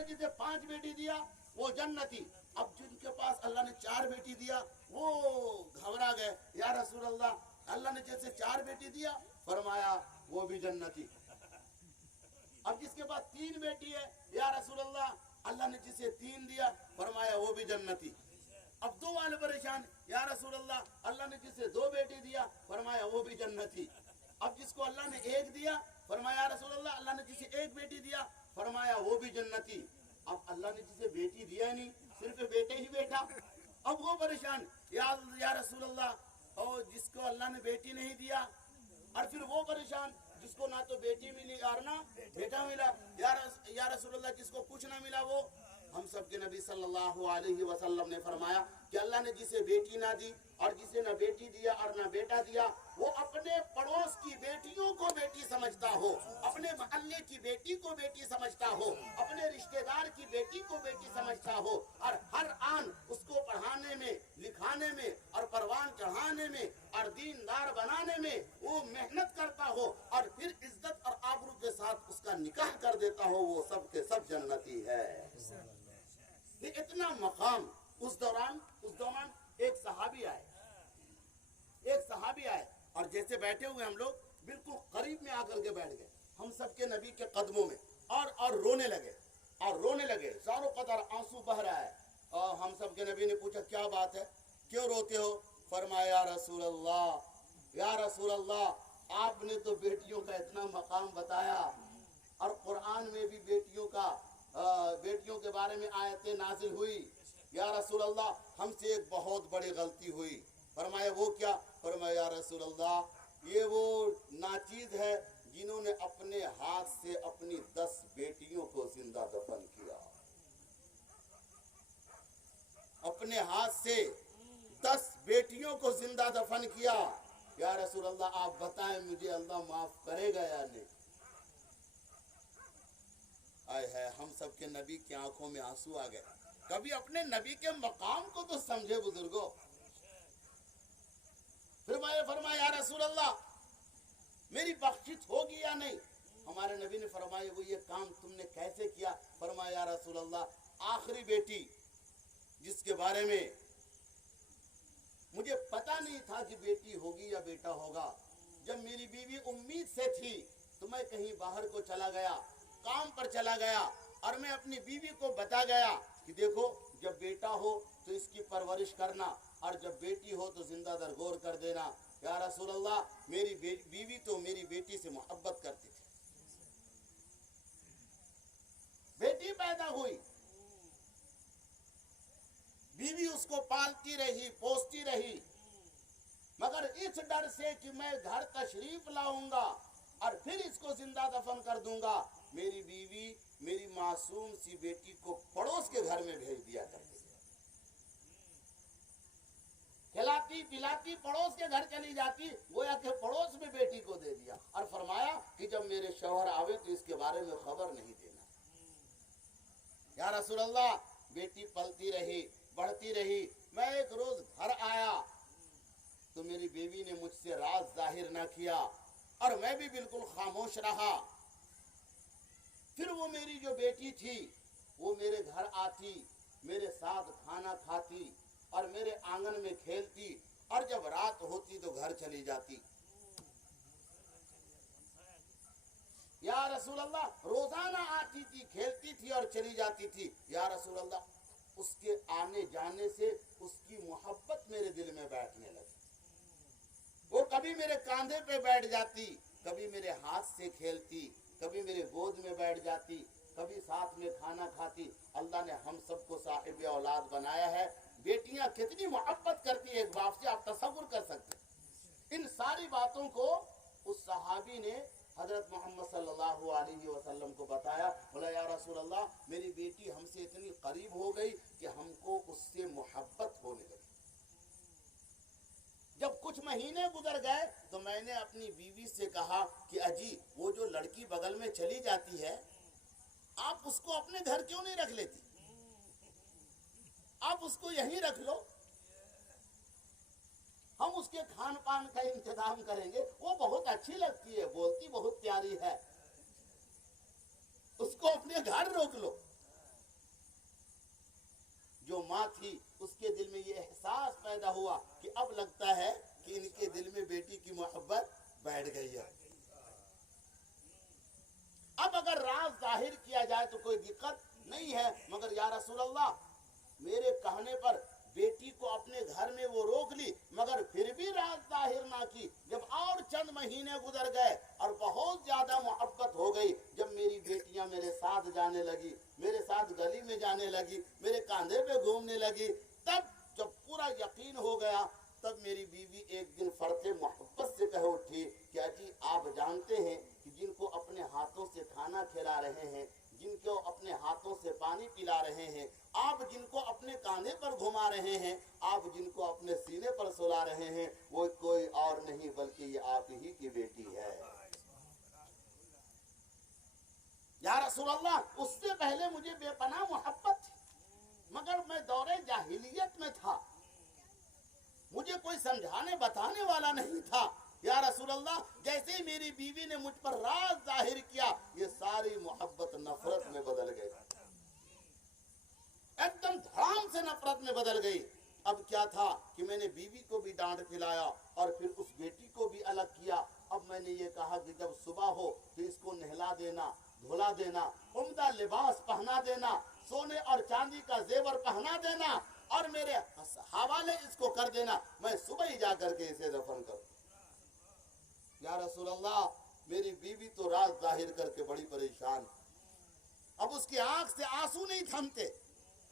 نے جسے 5 بیٹی دیا وہ جنتی. اب جن کے پاس اللہ نے 4 بیٹی دیا وہ گھبرا گئے, یا رسول اللہ اللہ نے جیسے 4 بیٹی دیا, فرمایا وہ بھی جنتی. اب جس کے پاس 3 بیٹی ہے, یا رسول اللہ اللہ نے جسے 3 دیا, فرمایا وہ بھی جنتی. اب 2 والے پریشان, یا رسول اللہ اللہ نے جسے 2 بیٹی دیا, فرمایا وہ بھی جنتی. اب جس کو اللہ نے 1 دیا, فرمایا یا رسول اللہ اللہ نے جسے 1 بیٹی دیا, فرمایا وہ بھی جنتی. اب اللہ نے جسے بیٹی دیا نہیں, صرف بیٹے ہی بیٹا. اب وہ پریشان, یا رسول اللہ اور جس کو اللہ نے بیٹی نہیں دیا, اور پھر وہ پریشان جس کو نہ تو بیٹی ملی اور نہ بیٹا ملا, یا رسول اللہ جس کو کچھ نہ ملا. وہ ہم سب کے نبی صلی اللہ علیہ وسلم نے فرمایا کہ اللہ نے جسے بیٹی نہ دی اور جسے نہ بیٹی دیا اور نہ بیٹا دیا, وہ اپنے پڑوس کی بیٹیوں کو بیٹی سمجھتا ہو, اپنے محلے کی بیٹی کو بیٹی سمجھتا ہو, اپنے رشتہ دار کی بیٹی کو بیٹی سمجھتا ہو, اور ہر آن اس کو پڑھانے میں, لکھانے میں اور پروان چڑھانے میں اور دیندار بنانے میں وہ محنت کرتا ہو, اور پھر عزت اور آبرو کے ساتھ اس کا نکاح کر دیتا ہو, وہ سب کے سب جنتی ہے. یہ اتنا مقام. اس دوران ایک صحابی آئے اور جیسے بیٹھے ہوئے ہم لوگ بالکل قریب میں آ کر کے بیٹھ گئے ہم سب کے نبی کے قدموں میں, اور رونے لگے. زاروں قدر آنسو بہ رہا ہے. اور ہم سب کے نبی نے پوچھا کیا بات ہے, کیوں روتے ہو؟ فرمایا یا رسول اللہ آپ نے تو بیٹیوں کا اتنا مقام بتایا, اور قرآن میں بھی بیٹیوں کے بارے میں آیتیں نازل ہوئی. یا رسول اللہ ہم سے ایک بہت بڑی غلطی ہوئی. فرمایا وہ کیا؟ فرمایا یا رسول اللہ یہ وہ ناچیز ہے جنہوں نے اپنے ہاتھ سے اپنی 10 بیٹیوں کو زندہ دفن کیا. اپنے ہاتھ سے 10 بیٹیوں کو زندہ دفن کیا. یا رسول اللہ آپ بتائیں مجھے اللہ معاف کرے گا یا نہیں؟ آئے ہے ہم سب کے نبی کی آنکھوں میں آنسو آ گئے. کبھی اپنے نبی کے مقام کو تو سمجھے بزرگوں. پھر میں فرمایا یا رسول اللہ میری بخشش ہوگی یا نہیں؟ ہمارے نبی نے فرمایا وہ یہ کام تم نے کیسے کیا؟ فرمایا یا رسول اللہ آخری بیٹی جس کے بارے میں مجھے پتا نہیں تھا کہ بیٹی ہوگی یا بیٹا ہوگا, جب میری بیوی امید سے تھی تو میں کہیں باہر کو چلا گیا, کام پر چلا گیا, اور میں اپنی بیوی کو بتا گیا کہ دیکھو جب بیٹا ہو تو اس کی پرورش کرنا, اور جب بیٹی ہو تو زندہ درگور کر دینا. یا رسول اللہ میری بیوی تو میری بیٹی سے محبت کرتی تھی. بیٹی پیدا ہوئی, بیوی اس کو پالتی رہی, پوستی رہی, مگر اس ڈر سے کہ میں گھر تشریف لاؤں گا اور پھر اس کو زندہ دفن کر دوں گا, میری بیوی میری معصوم سی بیٹی کو پڑوس کے گھر میں بھیج دیا کرتی. کھلاتی پلاتی پڑوس کے گھر چلی جاتی, گویا کہ پڑوس میں بیٹی کو دے دیا, اور فرمایا کہ جب میرے شوہر آوے تو اس کے بارے میں خبر نہیں دینا. یا رسول اللہ بیٹی پلتی رہی, بڑھتی رہی. میں ایک روز گھر آیا تو میری بیوی نے مجھ سے راز ظاہر نہ کیا اور میں بھی بالکل خاموش رہا. پھر وہ میری جو بیٹی تھی وہ میرے گھر آتی, میرے ساتھ کھانا کھاتی اور میرے آنگن میں کھیلتی, اور جب رات ہوتی تو گھر چلی جاتی. یا رسول اللہ روزانہ آتی تھی, کھیلتی تھی اور چلی جاتی تھی. یا رسول اللہ اس کے آنے جانے سے اس کی محبت میرے دل میں بیٹھنے لگی. وہ کبھی میرے کاندھے پہ بیٹھ جاتی, کبھی میرے ہاتھ سے کھیلتی, کبھی میرے گود میں بیٹھ جاتی, کبھی ساتھ میں کھانا کھاتی. اللہ نے ہم سب کو صاحب اولاد بنایا ہے. بیٹیاں کتنی محبت کرتی ہیں ایک باپ سے, آپ تصور کر سکتے. ان ساری باتوں کو اس صحابی نے حضرت محمد صلی اللہ علیہ وسلم کو بتایا. بولا یا رسول اللہ میری بیٹی ہم سے اتنی قریب ہو گئی کہ ہم کو اس سے محبت ہونے لگی. جب کچھ مہینے گزر گئے تو میں نے اپنی بیوی سے کہا کہ اجی وہ جو لڑکی بغل میں چلی جاتی ہے آپ اس کو اپنے گھر کیوں نہیں رکھ لیتی, آپ اس کو یہیں رکھ لو, ہم اس کے کھان پان کا انتظام کریں گے. وہ بہت اچھی لگتی ہے, بولتی بہت پیاری ہے, اس کو اپنے گھر روک لو. ساتھ ہی اس کے دل میں یہ احساس پیدا ہوا کہ اب لگتا ہے کہ ان کے دل میں بیٹی کی محبت بیٹھ گئی ہے. اب اگر راز ظاہر کیا جائے تو کوئی دقت نہیں ہے، مگر یا رسول اللہ میرے کہنے پر بیٹی کو اپنے گھر میں وہ روک لی، مگر پھر بھی راز ظاہر نہ کی. جب اور چند مہینے گزر گئے اور بہت زیادہ محبت ہو گئی، جب میری بیٹیاں میرے ساتھ جانے لگی، میرے ساتھ گلی میں جانے لگی، میرے کاندھے پہ گھومنے لگی، تب جب پورا یقین ہو گیا، تب میری بیوی ایک دن فرط محبت سے کہہ اٹھی کہ اجی آپ جانتے ہیں کہ جن کو اپنے ہاتھوں سے کھانا کھلا رہے ہیں، جن کو اپنے ہاتھوں سے پانی پلا رہے ہیں، آپ جن کو اپنے کاندھے پر گھما رہے ہیں، آپ جن کو اپنے سینے پر سلا رہے ہیں، وہ کوئی اور نہیں بلکہ یہ آپ ہی کی بیٹی ہے. یا رسول اللہ اس سے پہلے مجھے بے پناہ محبت تھی، مگر میں دور جاہلیت میں تھا، مجھے کوئی سمجھانے بتانے والا نہیں تھا. یا رسول اللہ جیسے ہی میری بیوی نے مجھ پر راز ظاہر کیا، یہ ساری محبت نفرت میں بدل گئی، ایک دم دھڑام سے نفرت میں بدل گئی. اب کیا تھا کہ میں نے بیوی کو بھی ڈانٹ کھلایا اور پھر اس بیٹی کو بھی الگ کیا. اب میں نے یہ کہا کہ جب صبح ہو تو اس کو نہلا دینا، دھلا دینا، عمدہ لباس پہنا دینا، سونے اور چاندی کا زیور پہنا دینا اور میرے حوالے اس کو کر دینا، میں صبح ہی جا کر کے اسے دفن کروں. یا رسول اللہ میری بیوی تو راز ظاہر کر کے بڑی پریشان. اب اس کی آنکھ سے آنسو نہیں تھمتے،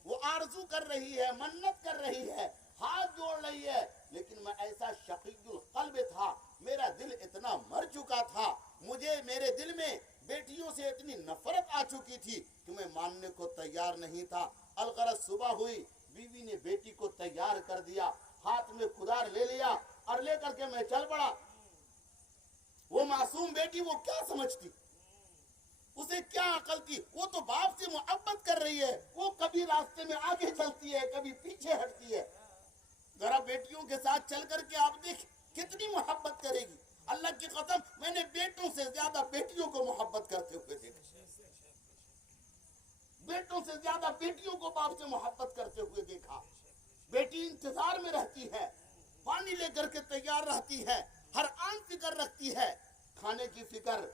وہ آرزو کر رہی ہے، منت کر رہی ہے، ہاتھ جوڑ رہی ہے، لیکن میں ایسا شقی القلب تھا، میرا دل اتنا مر چکا تھا، مجھے میرے دل میں بیٹیوں سے اتنی نفرت آ چکی تھی کہ میں ماننے کو تیار نہیں تھا. الغرض صبح ہوئی، بیوی نے بیٹی کو تیار کر دیا، ہاتھ میں کدار لے لیا اور لے کر کے میں چل پڑا. وہ معصوم بیٹی وہ کیا سمجھتی، اسے کیا عقل تھی، وہ تو باپ سے محبت کر رہی ہے، وہ کبھی راستے میں آگے چلتی ہے، کبھی پیچھے ہٹتی ہے. ذرا بیٹیوں کے ساتھ چل کر کے آپ دیکھ کتنی محبت کرے گی. اللہ کی قسم میں نے بیٹوں سے زیادہ بیٹیوں کو محبت کرتے ہوئے دیکھا، بیٹوں سے زیادہ بیٹیوں کو باپ سے محبت کرتے ہوئے دیکھا. بیٹی انتظار میں رہتی ہے، پانی لے کر کے تیار رہتی ہے، ہر آن فکر رکھتی ہے، کھانے کی فکر،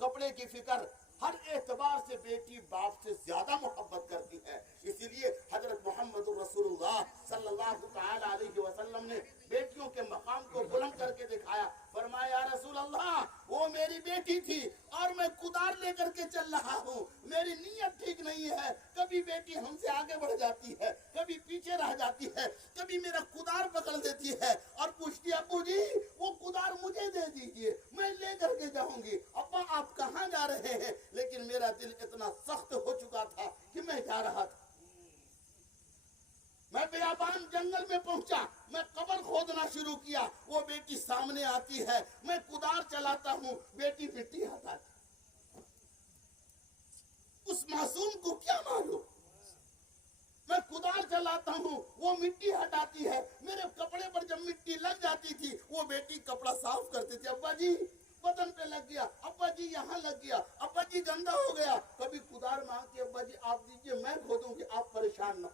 کپڑے کی فکر، ہر اعتبار سے بیٹی باپ سے زیادہ محبت کرتی ہے. اسی لیے حضرت محمد رسول اللہ صلی اللہ تعالی علیہ وسلم نے بیٹیوں کے مقام کو بلند کر کے دکھایا. فرمایا یا رسول اللہ وہ میری بیٹی تھی اور میں کدار لے کر کے چل رہا ہوں، میری نیت ٹھیک نہیں ہے، کبھی بیٹی ہم سے آگے بڑھ جاتی ہے، کبھی پیچھے رہ جاتی ہے، کبھی میرا کدار پکڑ دیتی ہے اور پوچھتی ہے ابو جی وہ کدار مجھے دے دیجئے، میں لے کر کے جاؤں گی. ابا آپ کہاں جا رہے ہیں؟ لیکن میرا دل اتنا سخت ہو چکا تھا کہ میں جا رہا تھا. میں بیابان جنگل میں پہنچا، میں قبر کھودنا شروع کیا، وہ بیٹی سامنے آتی ہے، میں کدار چلاتا ہوں، بیٹی مٹی ہٹاتی. اس معصوم کو کیا معلوم، میں کدار چلاتا ہوں، وہ مٹی ہٹاتی ہے، میرے کپڑے پر جب مٹی لگ جاتی تھی وہ بیٹی کپڑا صاف کرتی تھی، ابا جی بدن پہ لگ گیا، ابا جی یہاں لگ گیا، ابا جی گندا ہو گیا. کبھی کدار مانگتی، ابا جی آپ دیجئے میں کھودوں گی، آپ پریشان نہ.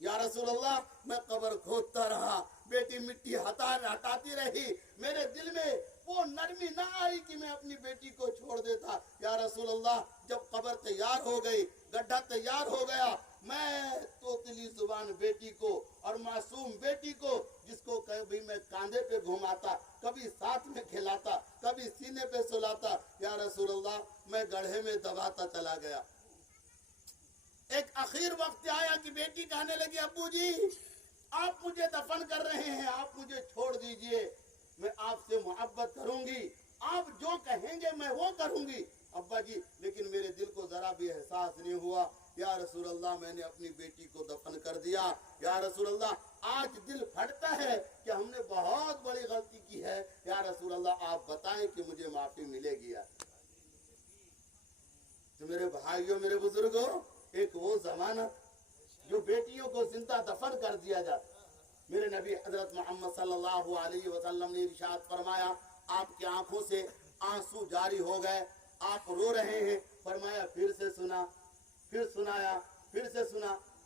یا رسول اللہ میں قبر کھودتا رہا، بیٹی مٹی ہٹاتی رہی، میرے دل میں وہ نرمی نہ آئی کہ میں اپنی بیٹی کو چھوڑ دیتا. یا رسول اللہ جب قبر تیار ہو گئی، گڈھا تیار ہو گیا، میں توتلی زبان بیٹی کو اور معصوم بیٹی کو، جس کو کبھی میں کاندھے پہ گھماتا، کبھی ساتھ میں کھلاتا، کبھی سینے پہ سلاتا، یا رسول اللہ میں گڑھے میں دباتا چلا گیا. ایک اخیر وقت آیا کہ بیٹی کہنے لگی ابو جی آپ مجھے دفن کر رہے ہیں، آپ مجھے چھوڑ دیجئے، میں آپ سے محبت کروں گی، آپ جو کہیں گے میں وہ کروں گی. ابا جی لیکن میرے دل کو ذرا بھی احساس نہیں ہوا. یا رسول اللہ میں نے اپنی بیٹی کو دفن کر دیا. یا رسول اللہ آج دل پھٹتا ہے کہ ہم نے بہت بڑی غلطی کی ہے، یا رسول اللہ آپ بتائیں کہ مجھے معافی ملے گی. تو میرے بھائیوں، میرے بزرگوں، ایک وہ زمانہ جو بیٹیوں کو زندہ دفن کر دیا جاتا. میرے نبی حضرت محمد صلی اللہ علیہ وسلم نے ارشاد فرمایا آپ کی آنکھوں سے آنسو جاری ہو گئے، آپ رو رہے ہیں. فرمایا پھر سے سنا، پھر سنایا، پھر سے سنا.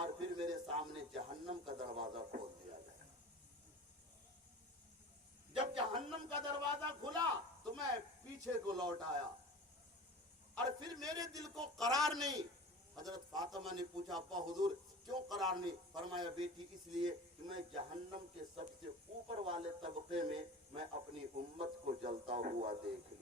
اور پھر میرے سامنے جہنم کا دروازہ کھول دیا گیا. جب جہنم کا دروازہ کھلا تو میں پیچھے کو لوٹ آیا اور پھر میرے دل کو قرار نہیں. حضرت فاطمہ نے پوچھا ابا حضور کیوں قرار نہیں؟ فرمایا بیٹی اس لیے کہ میں جہنم کے سب سے اوپر والے طبقے میں اپنی امت کو جلتا ہوا دیکھ